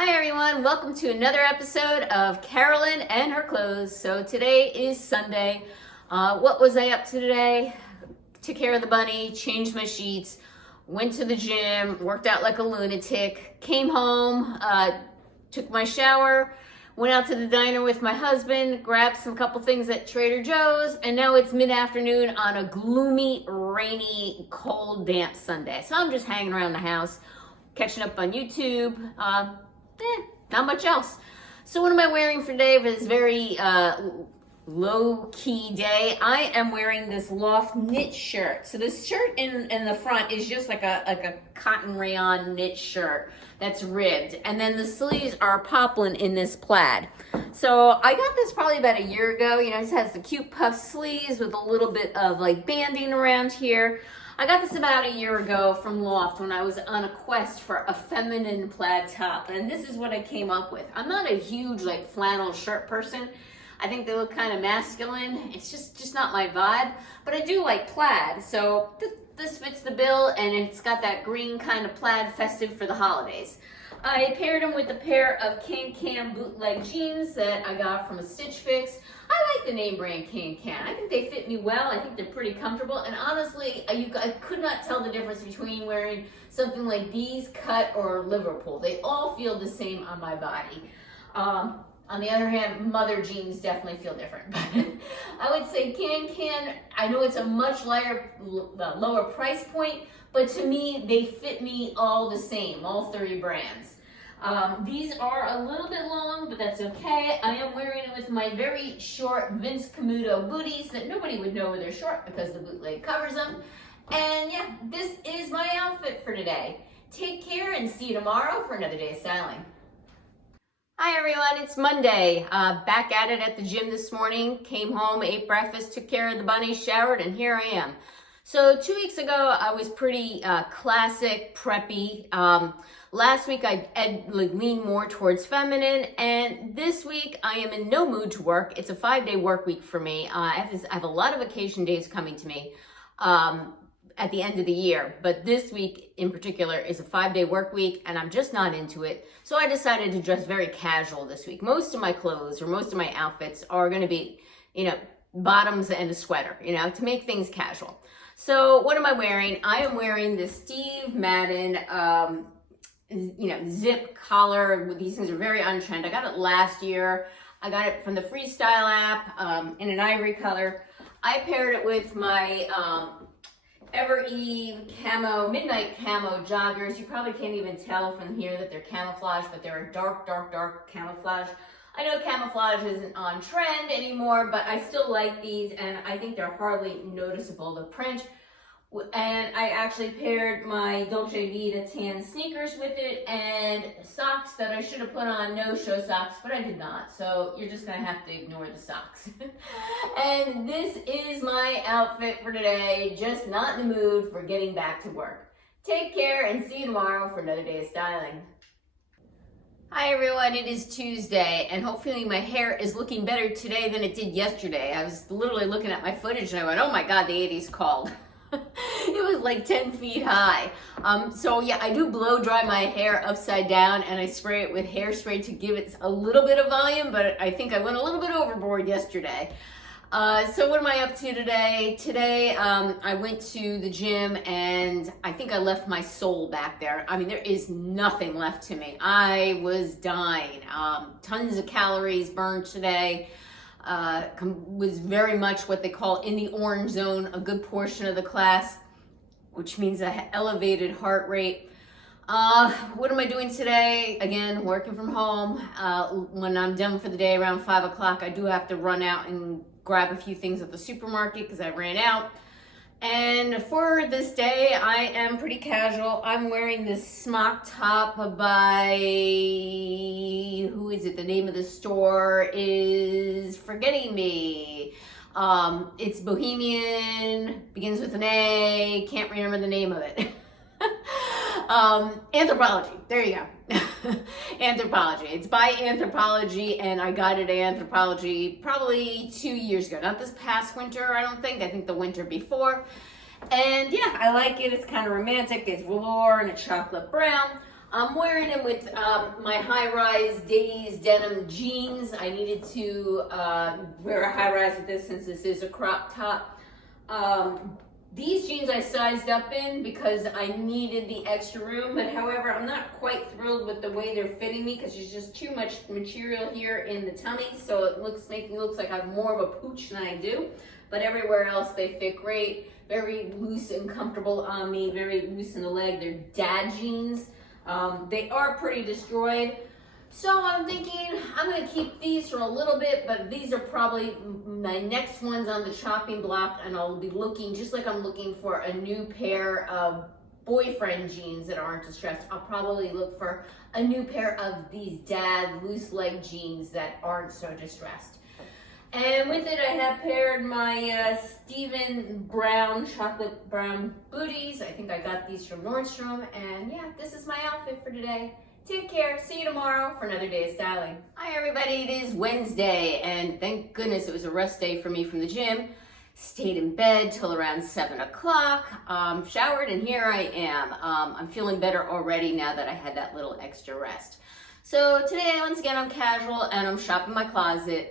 Hi everyone, welcome to another episode of Carolyn and her clothes. So today is Sunday. What was I up to today? Took care of the bunny, changed my sheets, went to the gym, worked out like a lunatic, came home, took my shower, went out to the diner with my husband, grabbed some couple things at Trader Joe's, and now it's mid-afternoon on a gloomy, rainy, cold, damp Sunday. So I'm just hanging around the house, catching up on YouTube, not much else. So what am I wearing for today for this very low-key day? I am wearing this loft knit shirt. So this shirt in the front is just like a cotton rayon knit shirt that's ribbed. And then the sleeves are poplin in this plaid. So I got this probably about a year ago. You know, it has the cute puff sleeves with a little bit of like banding around here. I got this about a year ago from Loft when I was on a quest for a feminine plaid top, and this is what I came up with. I'm not a huge like flannel shirt person. I think they look kind of masculine. It's just not my vibe, but I do like plaid. So this fits the bill, and it's got that green kind of plaid festive for the holidays. I paired them with a pair of Can bootleg jeans that I got from a Stitch Fix. I like the name brand Can. I think they fit me well. I think they're pretty comfortable. And honestly, I could not tell the difference between wearing something like these, cut, or Liverpool. They all feel the same on my body. On the other hand, mother jeans definitely feel different. But I would say Can, I know it's a much lower price point, but to me, they fit me all the same, all 30 brands. These are a little bit long, but that's okay. I am wearing it with my very short Vince Camuto booties that nobody would know they're short because the bootleg covers them. And yeah, this is my outfit for today. Take care and see you tomorrow for another day of styling. Hi everyone, it's Monday. Back at it at the gym this morning. Came home, ate breakfast, took care of the bunny, showered, and here I am. So 2 weeks ago, I was pretty classic, preppy. Last week, I leaned more towards feminine, and this week, I am in no mood to work. It's a 5-day work week for me. I have a lot of vacation days coming to me at the end of the year, but this week in particular is a 5-day work week, and I'm just not into it. So I decided to dress very casual this week. Most of my clothes or most of my outfits are going to be, bottoms and a sweater, to make things casual. So what am I wearing? I am wearing the Steve Madden, zip collar. These things are very on trend. I got it last year. I got it from the Freestyle app in an ivory color. I paired it with my Ever Eve camo, midnight camo joggers. You probably can't even tell from here that they're camouflage, but they're a dark camouflage. I know camouflage isn't on trend anymore, but I still like these, and I think they're hardly noticeable, the print. And I actually paired my Dolce Vita tan sneakers with it and socks that I should have put on no-show socks, but I did not. So you're just gonna have to ignore the socks. And this is my outfit for today, just not in the mood for getting back to work. Take care and see you tomorrow for another day of styling. Hi everyone, it is Tuesday, and hopefully my hair is looking better today than it did yesterday. I was literally looking at my footage and I went, oh my God, the 80s called. It was like 10 feet high. So yeah, I do blow dry my hair upside down and I spray it with hairspray to give it a little bit of volume, but I think I went a little bit overboard yesterday. So what am I up to today? Today, I went to the gym and I think I left my soul back there. I mean, there is nothing left to me. I was dying. Tons of calories burned today. Was very much what they call in the orange zone, a good portion of the class, which means I had elevated heart rate. What am I doing today? Again, working from home. When I'm done for the day around 5 o'clock, I do have to run out and grab a few things at the supermarket because I ran out. And for this day, I am pretty casual. I'm wearing this smock top by, who is it? The name of the store is forgetting me. It's Bohemian, begins with an A, can't remember the name of it. Anthropologie, there you go. Anthropologie, it's by Anthropologie, and I got it at Anthropologie probably 2 years ago. Not this past winter, I think the winter before. And yeah, I like it. It's kind of romantic. It's velour and a chocolate brown. I'm wearing them with my high-rise Days denim jeans. I needed to wear a high-rise with this since this is a crop top. These jeans I sized up in because I needed the extra room, but however, I'm not quite thrilled with the way they're fitting me because there's just too much material here in the tummy, so it makes me look like I have more of a pooch than I do. But everywhere else they fit great, very loose and comfortable on me, very loose in the leg. They're dad jeans. They are pretty destroyed. So I'm thinking I'm gonna keep these for a little bit, but these are probably my next ones on the chopping block, and I'll be looking, just like I'm looking for a new pair of boyfriend jeans that aren't distressed, I'll probably look for a new pair of these dad loose leg jeans that aren't so distressed. And with it, I have paired my Stephen Brown, chocolate brown booties. I think I got these from Nordstrom. And yeah, this is my outfit for today. Take care. See you tomorrow for another day of styling. Hi, everybody. It is Wednesday, and thank goodness it was a rest day for me from the gym. Stayed in bed till around 7 o'clock, showered, and here I am. I'm feeling better already now that I had that little extra rest. So today, once again, I'm casual and I'm shopping my closet.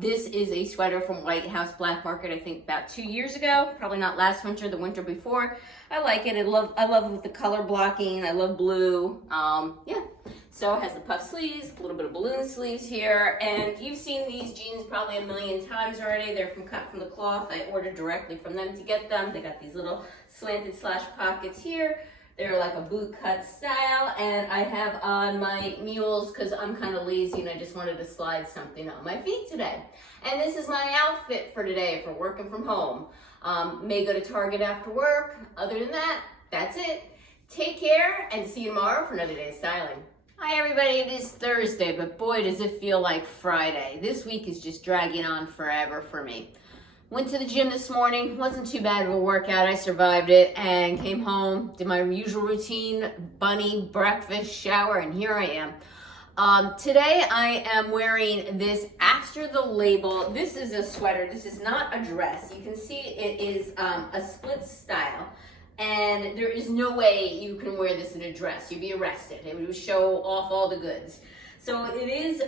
This is a sweater from White House Black Market, I think about 2 years ago. Probably not last winter, the winter before. I like it. I love it with the color blocking. I love blue. Yeah. So it has the puff sleeves, a little bit of balloon sleeves here. And you've seen these jeans probably a million times already. They're cut from the cloth. I ordered directly from them to get them. They got these little slanted slash pockets here. They're like a boot cut style, and I have on my mules because I'm kind of lazy and I just wanted to slide something on my feet today. And this is my outfit for today for working from home. May go to Target after work. Other than that, that's it. Take care and see you tomorrow for another day of styling. Hi everybody, it is Thursday, but boy does it feel like Friday. This week is just dragging on forever for me. Went to the gym this morning, wasn't too bad of a workout, I survived it, and came home, did my usual routine, bunny, breakfast, shower, and here I am. Today I am wearing this After the Label. This is a sweater, this is not a dress. You can see it is a split style, and there is no way you can wear this in a dress. You'd be arrested. It would show off all the goods. So it is,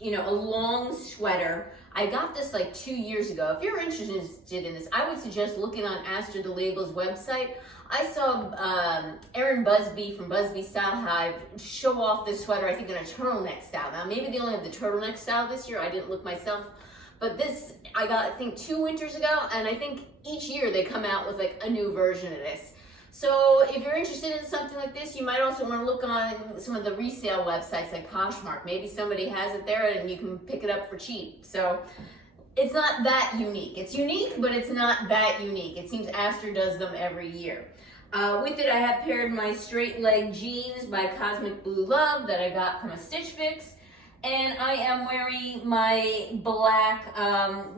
you know, a long sweater. I got this like 2 years ago. If you're interested in this, I would suggest looking on After the Label's website. I saw Erin Busby from Busby Style Hive show off this sweater, I think in a turtleneck style. Now, maybe they only have the turtleneck style this year. I didn't look myself. But this, I got, I think, 2 winters ago, and I think each year they come out with like a new version of this. So if you're interested in something like this, you might also want to look on some of the resale websites like Poshmark. Maybe somebody has it there and you can pick it up for cheap. So it's not that unique. It's unique, but it's not that unique. It seems Astor does them every year. With it, I have paired my straight leg jeans by Cosmic Blue Love that I got from a Stitch Fix. And I am wearing my black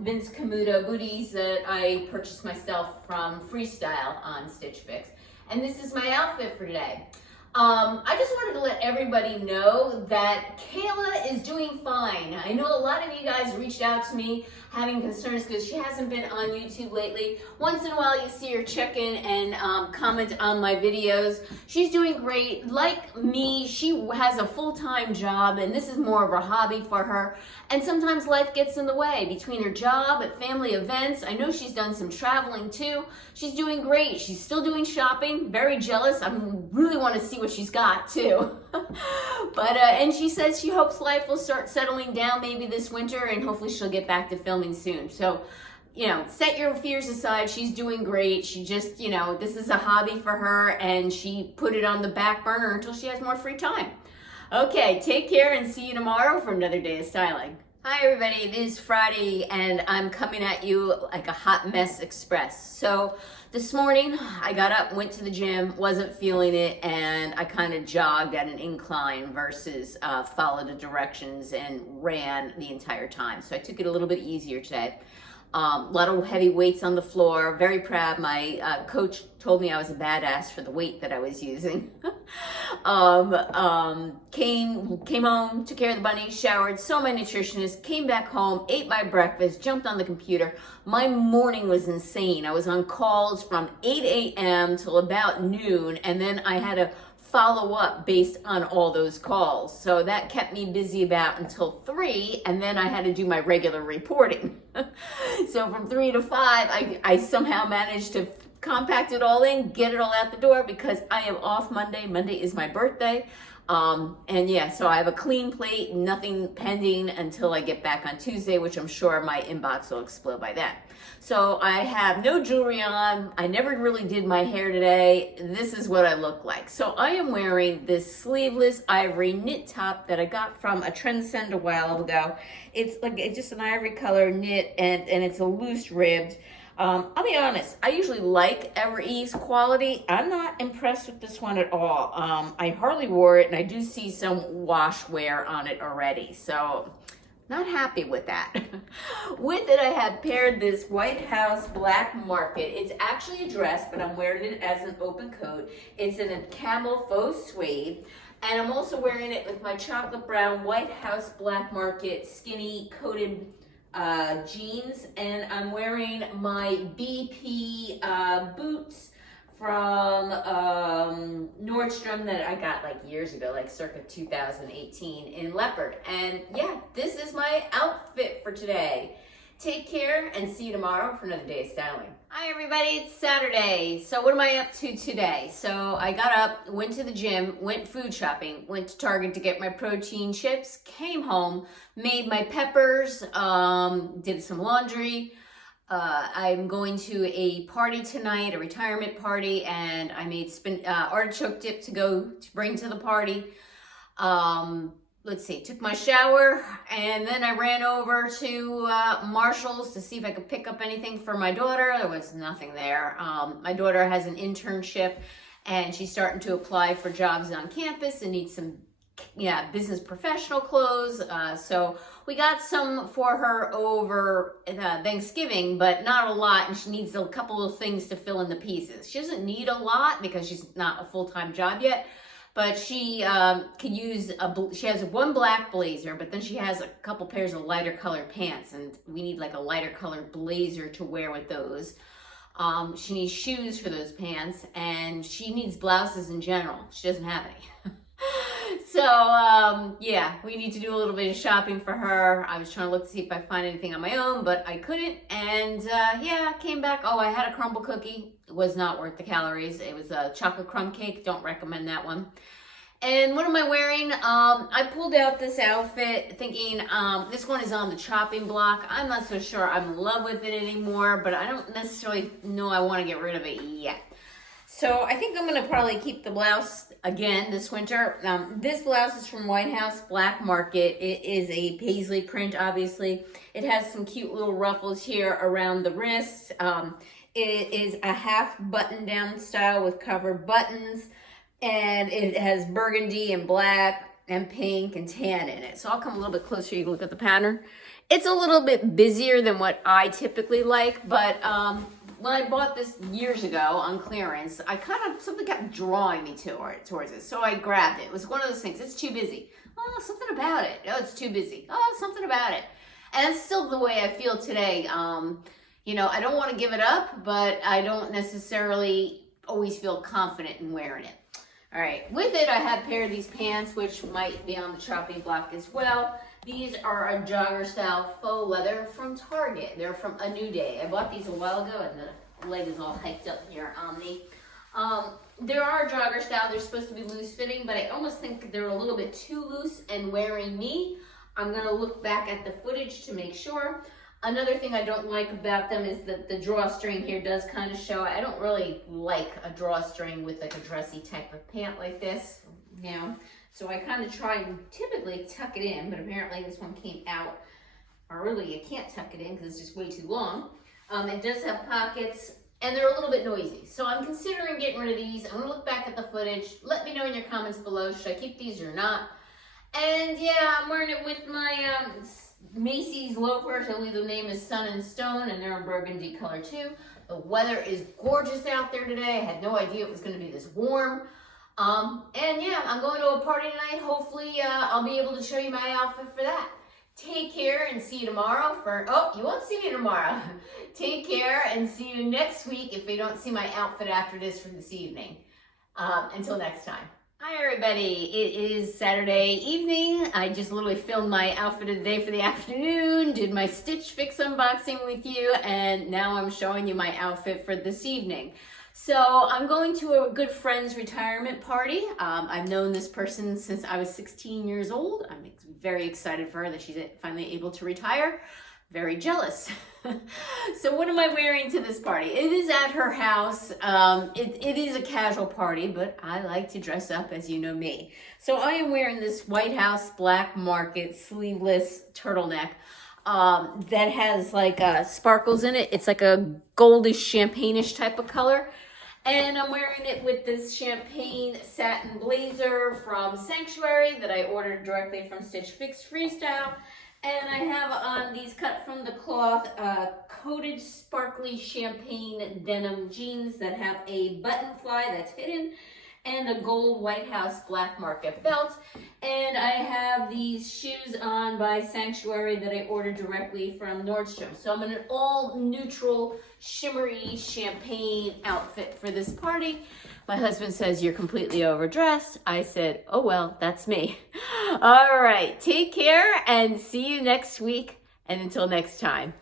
Vince Camuto booties that I purchased myself from Freestyle on Stitch Fix. And this is my outfit for today. I just wanted to let everybody know that Kayla is doing fine. I know a lot of you guys reached out to me having concerns because she hasn't been on YouTube lately. Once in a while you see her check in and comment on my videos. She's doing great. Like me, she has a full-time job and this is more of a hobby for her. And sometimes life gets in the way between her job and family events. I know she's done some traveling too. She's doing great. She's still doing shopping. Very jealous. I really want to see what she's got too. But and she says she hopes life will start settling down maybe this winter and hopefully she'll get back to filming soon. So, you know, set your fears aside. She's doing great. She just, you know, this is a hobby for her and she put it on the back burner until she has more free time. Okay, take care and see you tomorrow for another day of styling. Hi everybody, it is Friday and I'm coming at you like a hot mess express. So this morning I got up, went to the gym, wasn't feeling it, and I kind of jogged at an incline versus followed the directions and ran the entire time. So I took it a little bit easier today. A lot of heavy weights on the floor, very proud. My coach told me I was a badass for the weight that I was using. Came home, took care of the bunny, showered, saw my nutritionist, came back home, ate my breakfast, jumped on the computer. My morning was insane. I was on calls from 8 a.m. till about noon, and then I had a follow up based on all those calls. So that kept me busy about until 3, and then I had to do my regular reporting. So from 3 to 5, I somehow managed to compact it all in, get it all out the door, because I am off Monday. Monday is my birthday. And yeah, so I have a clean plate, nothing pending until I get back on Tuesday, which I'm sure my inbox will explode by then. So I have no jewelry on. I never really did my hair today. This is what I look like. So I am wearing this sleeveless ivory knit top that I got from a Trendsend a while ago. It's like just an ivory color knit, and it's a loose ribbed. I'll be honest, I usually like Everease quality. I'm not impressed with this one at all. I hardly wore it, and I do see some wash wear on it already, so not happy with that. With it, I have paired this White House Black Market. It's actually a dress, but I'm wearing it as an open coat. It's in a camel faux suede, and I'm also wearing it with my chocolate brown White House Black Market skinny coated jeans, and I'm wearing my BP boots from Nordstrom that I got like years ago, like circa 2018 in leopard. And yeah, this is my outfit for today. Take care and see you tomorrow for another day of styling. Hi everybody, it's Saturday. So what am I up to today? So I got up, went to the gym, went food shopping, went to Target to get my protein chips, came home, made my peppers, did some laundry. I'm going to a party tonight, a retirement party, and I made artichoke dip to bring to the party. Let's see, took my shower, and then I ran over to Marshall's to see if I could pick up anything for my daughter. There was nothing there. My daughter has an internship, and she's starting to apply for jobs on campus and needs some business professional clothes. So we got some for her over Thanksgiving, but not a lot, and she needs a couple of things to fill in the pieces. She doesn't need a lot because she's not a full-time job yet, but she could use she has one black blazer, but then she has a couple pairs of lighter colored pants, and we need like a lighter colored blazer to wear with those. She needs shoes for those pants, and she needs blouses in general. She doesn't have any. So, yeah, we need to do a little bit of shopping for her. I was trying to look to see if I find anything on my own, but I couldn't. And, yeah, came back. Oh, I had a crumble cookie. It was not worth the calories. It was a chocolate crumb cake. Don't recommend that one. And what am I wearing? I pulled out this outfit thinking this one is on the chopping block. I'm not so sure I'm in love with it anymore, but I don't necessarily know I want to get rid of it yet. So I think I'm going to probably keep the blouse again this winter. This blouse is from White House Black Market. It is a paisley print, obviously. It has some cute little ruffles here around the wrist. It is a half button down style with covered buttons. And it has burgundy and black and pink and tan in it. So I'll come a little bit closer. You can look at the pattern. It's a little bit busier than what I typically like, but when I bought this years ago on clearance, something kept drawing me towards it. So I grabbed it. It was one of those things. It's too busy. Oh, something about it. Oh, it's too busy. Oh, something about it. And that's still the way I feel today. You know, I don't want to give it up, but I don't necessarily always feel confident in wearing it. All right, with it, I have paired these pants, which might be on the chopping block as well. These are a jogger style faux leather from Target. They're from A New Day. I bought these a while ago, and the leg is all hiked up here on me. There are jogger style. They're supposed to be loose fitting, but I almost think they're a little bit too loose and wearing me. I'm gonna look back at the footage to make sure. Another thing I don't like about them is that the drawstring here does kind of show. I don't really like a drawstring with like a dressy type of pant like this, you know. So I kind of try and typically tuck it in, but apparently this one came out. Or really, you can't tuck it in because it's just way too long. It does have pockets, and they're a little bit noisy. So I'm considering getting rid of these. I'm gonna look back at the footage. Let me know in your comments below, should I keep these or not? And yeah, I'm wearing it with my Macy's loafers. I believe the name is Sun and Stone, and they're a burgundy color too. The weather is gorgeous out there today. I had no idea it was going to be this warm. And yeah, I'm going to a party tonight. Hopefully, I'll be able to show you my outfit for that. Take care and see you tomorrow oh, you won't see me tomorrow. Take care and see you next week if you don't see my outfit after this from this evening. Until next time. Hi everybody, it is Saturday evening. I just literally filmed my outfit of the day for the afternoon, did my Stitch Fix unboxing with you, and now I'm showing you my outfit for this evening. So I'm going to a good friend's retirement party. I've known this person since I was 16 years old. I'm very excited for her that she's finally able to retire. Very jealous. So what am I wearing to this party? It is at her house. It is a casual party, but I like to dress up, as you know me. So I am wearing this White House Black Market sleeveless turtleneck that has like sparkles in it. It's like a goldish champagne-ish type of color. And I'm wearing it with this champagne satin blazer from Sanctuary that I ordered directly from Stitch Fix Freestyle. And I have on these cut from the cloth coated sparkly champagne denim jeans that have a button fly that's hidden and a gold White House Black Market belt. And I have these shoes on by Sanctuary that I ordered directly from Nordstrom. So I'm in an all neutral shimmery champagne outfit for this party. My husband says, "You're completely overdressed." I said, "Oh well, that's me." All right, take care and see you next week. And until next time.